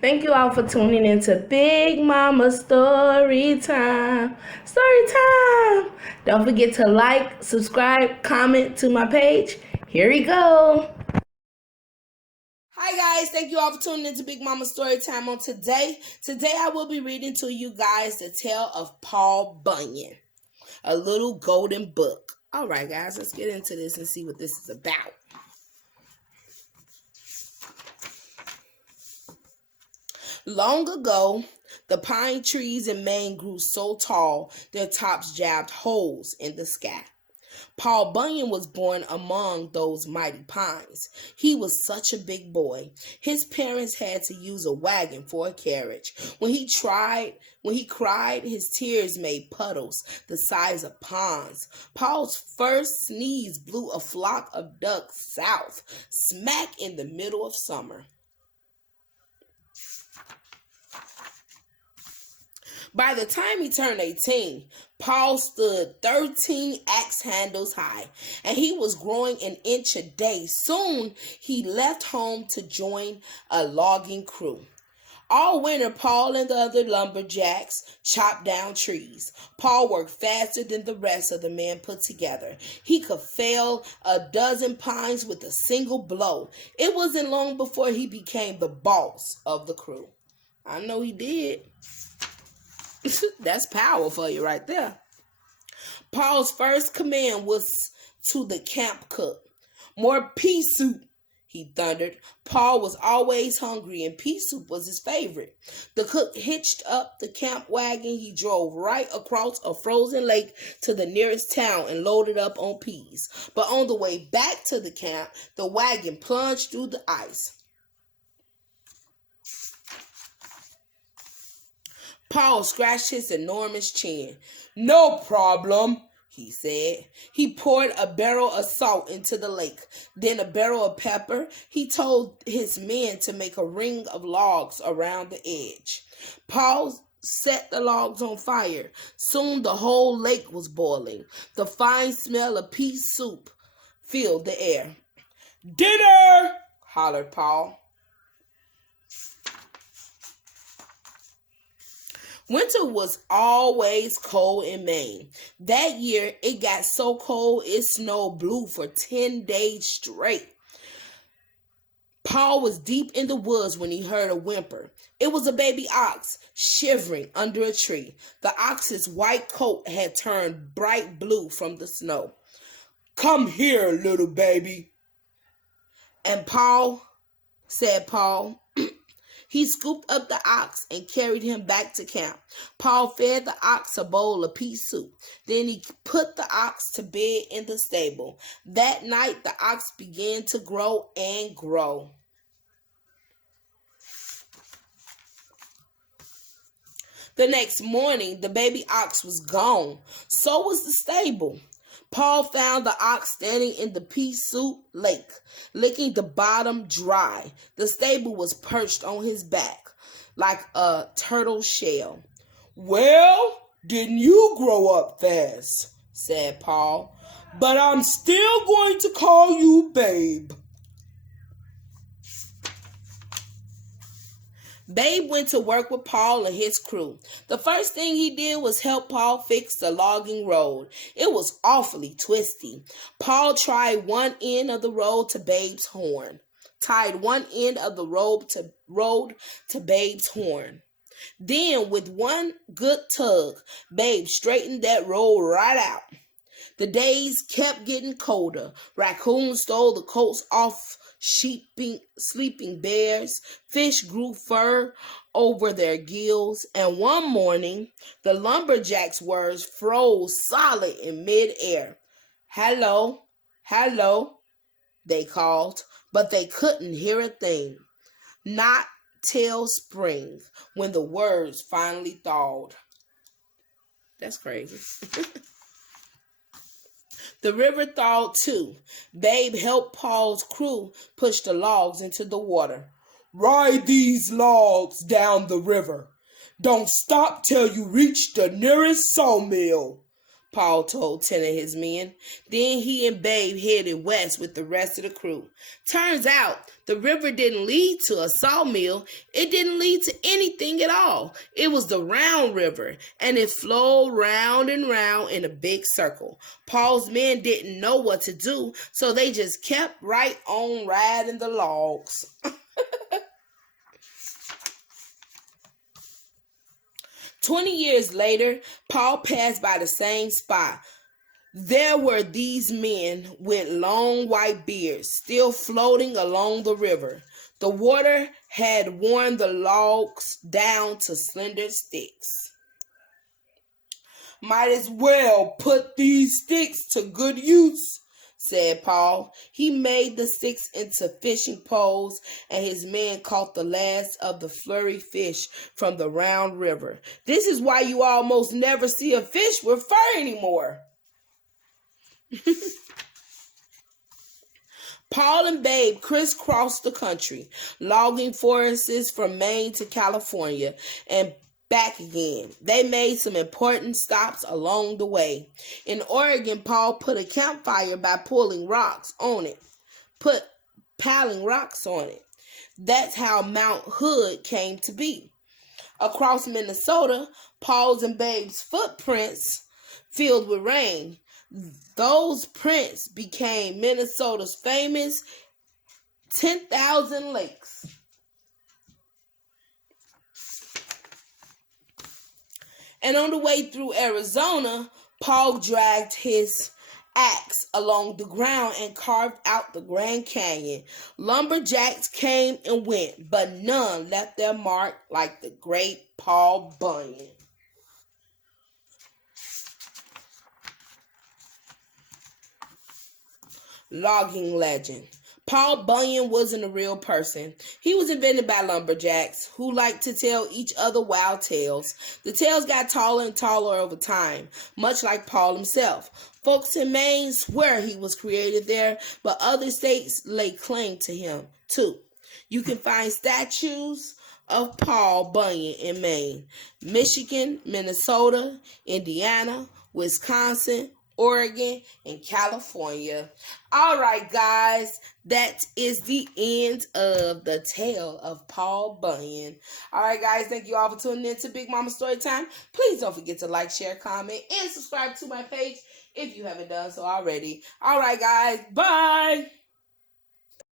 Thank you all for tuning into Big Mama Story Time. Story Time! Don't forget to like, subscribe, comment to my page. Here we go. Hi guys, thank you all for tuning into Big Mama Story Time on today. Today I will be reading to you guys the tale of Paul Bunyan, a little golden book. All right guys, let's get into this and see what this is about. Long ago, the pine trees in Maine grew so tall their tops jabbed holes in the sky. Paul Bunyan was born among those mighty pines. He was such a big boy. His parents had to use a wagon for a carriage. When he cried, his tears made puddles the size of ponds. Paul's first sneeze blew a flock of ducks south, smack in the middle of summer. By the time he turned 18, Paul stood 13 axe handles high, and he was growing an inch a day. Soon, he left home to join a logging crew. All winter, Paul and the other lumberjacks chopped down trees. Paul worked faster than the rest of the men put together. He could fell a dozen pines with a single blow. It wasn't long before he became the boss of the crew. I know he did. That's power for you right there. Paul's first command was to the camp cook. More pea soup, he thundered. Paul was always hungry, and pea soup was his favorite. The cook hitched up the camp wagon. He drove right across a frozen lake to the nearest town and loaded up on peas. But on the way back to the camp, the wagon plunged through the ice. Paul scratched his enormous chin. "No problem," he said. He poured a barrel of salt into the lake, then a barrel of pepper. He told his men to make a ring of logs around the edge. Paul set the logs on fire. Soon the whole lake was boiling. The fine smell of pea soup filled the air. "Dinner!" hollered Paul. Winter was always cold in Maine. That year, it got so cold it snowed blue for 10 days straight. Paul was deep in the woods when he heard a whimper. It was a baby ox shivering under a tree. The ox's white coat had turned bright blue from the snow. "Come here, little baby." And Paul, said Paul. He scooped up the ox and carried him back to camp. Paul fed the ox a bowl of pea soup. Then he put the ox to bed in the stable. That night, the ox began to grow and grow. The next morning, the baby ox was gone. So was the stable. Paul found the ox standing in the pea soup lake, licking the bottom dry. The stable was perched on his back like a turtle shell. "Well, didn't you grow up fast?" said Paul. "But I'm still going to call you Babe." Babe went to work with Paul and his crew. The first thing he did was help Paul fix the logging road. It was awfully twisty. Paul tied one end of the road to Babe's horn. Then, with one good tug, Babe straightened that road right out. The days kept getting colder. Raccoons stole the coats off sleeping bears. Fish grew fur over their gills. And one morning, the lumberjacks' words froze solid in midair. "Hello, hello," they called, but they couldn't hear a thing. Not till spring, when the words finally thawed. That's crazy. The river thawed too. Babe helped Paul's crew push the logs into the water. "Ride these logs down the river. Don't stop till you reach the nearest sawmill," Paul told 10 of his men. Then he and Babe headed west with the rest of the crew. Turns out, the river didn't lead to a sawmill. It didn't lead to anything at all. It was the Round River, and it flowed round and round in a big circle. Paul's men didn't know what to do, so they just kept right on riding the logs. 20 years later, Paul passed by the same spot. There were these men with long white beards still floating along the river. The water had worn the logs down to slender sticks. Might as well put these sticks to good use, said Paul. He made the sticks into fishing poles, and his men caught the last of the flurry fish from the Round River. This is why you almost never see a fish with fur anymore. Paul and Babe crisscrossed the country, logging forests from Maine to California and back again. They made some important stops along the way. In Oregon, Paul put a campfire by piling rocks on it. That's how Mount Hood came to be. Across Minnesota, Paul's and Babe's footprints filled with rain. Those prints became Minnesota's famous 10,000 lakes. And on the way through Arizona, Paul dragged his axe along the ground and carved out the Grand Canyon. Lumberjacks came and went, but none left their mark like the great Paul Bunyan. Logging legend. Paul Bunyan wasn't a real person. He was invented by lumberjacks who liked to tell each other wild tales. The tales got taller and taller over time, much like Paul himself. Folks in Maine swear he was created there, but other states lay claim to him, too. You can find statues of Paul Bunyan in Maine, Michigan, Minnesota, Indiana, Wisconsin, Oregon, and California. All right, guys, that is the end of the tale of Paul Bunyan. All right, guys, thank you all for tuning in to Big Mama Storytime. Please don't forget to like, share, comment, and subscribe to my page if you haven't done so already. All right, guys, bye.